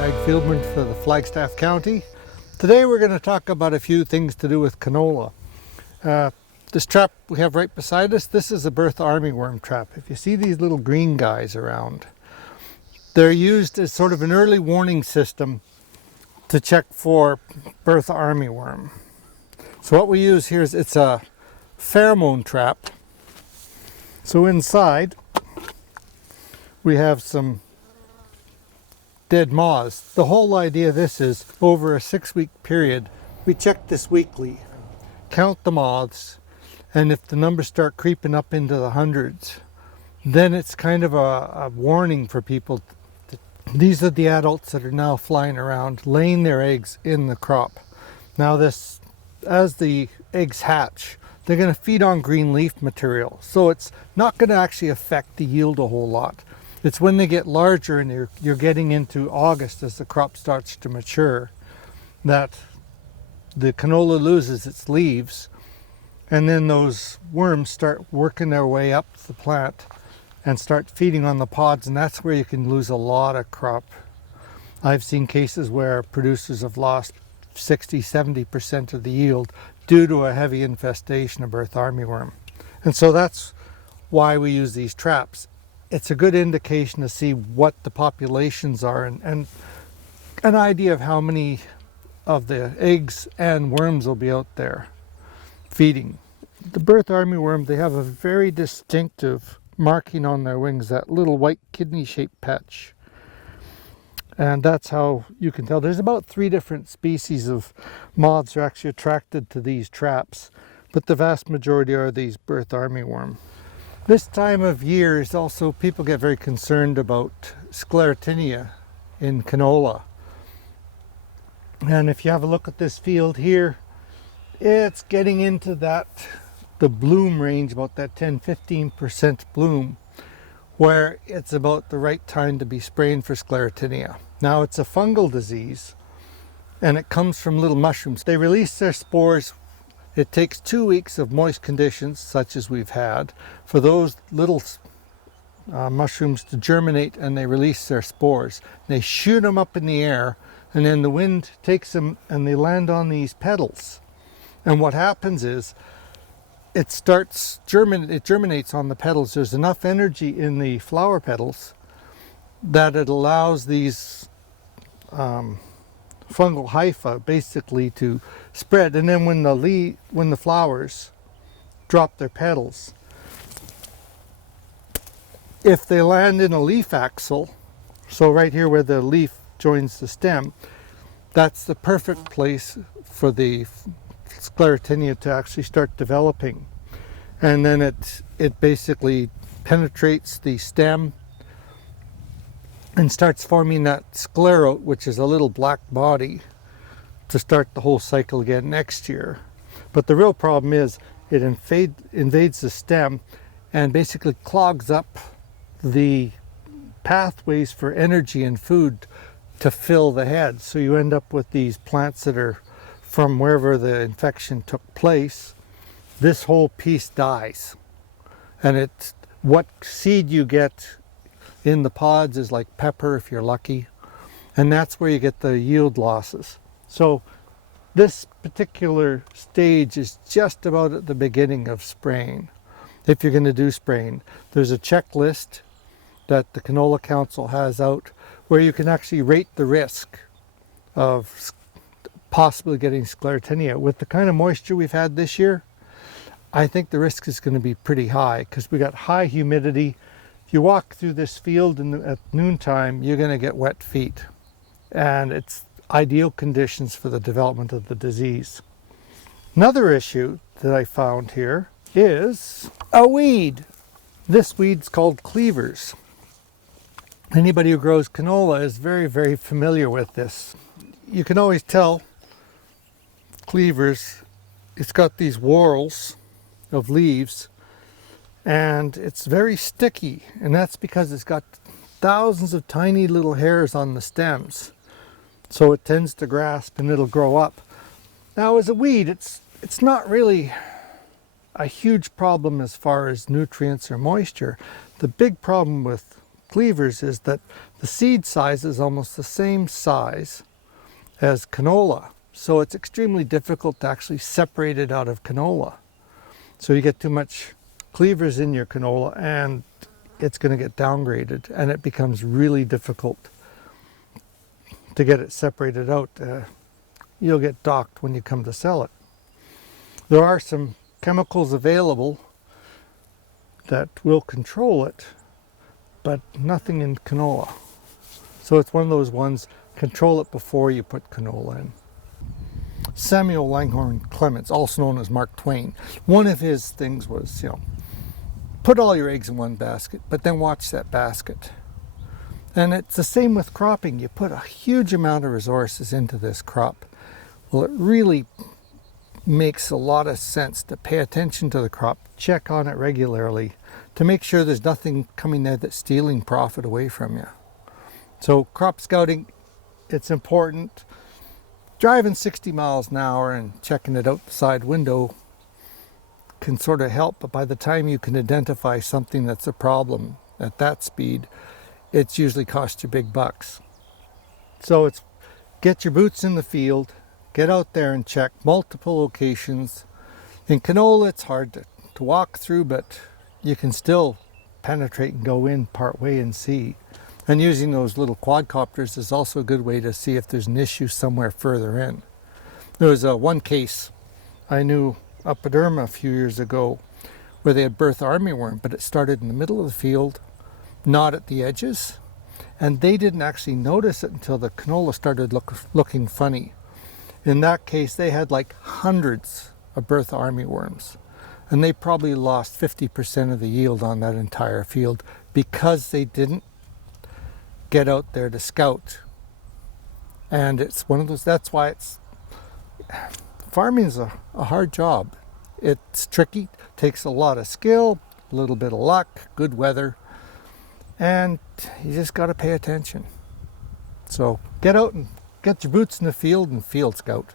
Fieldman for the Flagstaff County. Today we're going to talk about a few things to do with canola. This trap we have right beside us, this is a Bertha armyworm trap. If you see these little green guys around, they're used as sort of an early warning system to check for Bertha armyworm. So what we use here is it's a pheromone trap. So inside we have some dead moths. The whole idea of this is over a 6-week period, we check this weekly, count the moths, and if the numbers start creeping up into the hundreds, then it's kind of a warning for people. These are the adults that are now flying around, laying their eggs in the crop. Now this, as the eggs hatch, they're going to feed on green leaf material, so it's not going to actually affect the yield a whole lot. It's when they get larger and you're getting into August as the crop starts to mature that the canola loses its leaves, and then those worms start working their way up the plant and start feeding on the pods, and that's where you can lose a lot of crop. I've seen cases where producers have lost 60-70% of the yield due to a heavy infestation of Bertha armyworm. And so that's why we use these traps. It's a good indication to see what the populations are and an idea of how many of the eggs and worms will be out there feeding. The Bertha armyworm, they have a very distinctive marking on their wings, that little white kidney-shaped patch. And that's how you can tell. There's about 3 different species of moths are actually attracted to these traps, but the vast majority are these Bertha armyworm. This time of year is also, people get very concerned about Sclerotinia in canola. And if you have a look at this field here, it's getting into the bloom range, about that 10-15% bloom, where it's about the right time to be spraying for Sclerotinia. Now it's a fungal disease, and it comes from little mushrooms. They release their spores. It takes 2 weeks of moist conditions, such as we've had, for those little mushrooms to germinate, and they release their spores. They shoot them up in the air, and then the wind takes them and they land on these petals. And what happens is it germinates on the petals. There's enough energy in the flower petals that it allows these fungal hyphae basically to spread, and then when the flowers drop their petals, if they land in a leaf axil, so right here where the leaf joins the stem, that's the perfect place for the Sclerotinia to actually start developing. And then it basically penetrates the stem and starts forming that sclerote, which is a little black body, to start the whole cycle again next year. But the real problem is it invades the stem and basically clogs up the pathways for energy and food to fill the head. So you end up with these plants that are from wherever the infection took place. This whole piece dies. And what seed you get in the pods is like pepper if you're lucky, and that's where you get the yield losses. So this particular stage is just about at the beginning of spraying. If you're going to do spraying, there's a checklist that the Canola Council has out where you can actually rate the risk of possibly getting Sclerotinia. With the kind of moisture we've had this year, I think the risk is going to be pretty high because we got high humidity. If you walk through this field at noontime, you're going to get wet feet, and it's ideal conditions for the development of the disease. Another issue that I found here is a weed. This weed's called Cleavers. Anybody who grows canola is very, very familiar with this. You can always tell Cleavers, it's got these whorls of leaves, and it's very sticky, and that's because it's got thousands of tiny little hairs on the stems, so it tends to grasp and it'll grow up. Now as a weed, it's not really a huge problem as far as nutrients or moisture. The big problem with Cleavers is that The seed size is almost the same size as canola, so it's extremely difficult to actually separate it out of canola. So you get too much cleavers in your canola and it's going to get downgraded, and it becomes really difficult to get it separated out. You'll get docked when you come to sell it. There are some chemicals available that will control it, but nothing in canola. So it's one of those ones, control it before you put canola in. Samuel Langhorne Clements, also known as Mark Twain, one of his things was, put all your eggs in one basket, but then watch that basket. And it's the same with cropping. You put a huge amount of resources into this crop. Well, it really makes a lot of sense to pay attention to the crop, check on it regularly, to make sure there's nothing coming there that's stealing profit away from you. So crop scouting, it's important. Driving 60 miles an hour and checking it out the side window can sort of help, but by the time you can identify something that's a problem at that speed, it's usually cost you big bucks. So it's get your boots in the field, get out there and check multiple locations. In canola, it's hard to walk through, but you can still penetrate and go in part way and see. And using those little quadcopters is also a good way to see if there's an issue somewhere further in. There was one case I knew up at Irma a few years ago where they had Bertha armyworm, but it started in the middle of the field, not at the edges, and they didn't actually notice it until the canola started looking funny. In that case, they had like hundreds of Bertha armyworms, and they probably lost 50% of the yield on that entire field because they didn't get out there to scout. And it's one of those, that's why farming is a hard job. It's tricky, takes a lot of skill, a little bit of luck, good weather, and you just got to pay attention. So get out and get your boots in the field and field scout.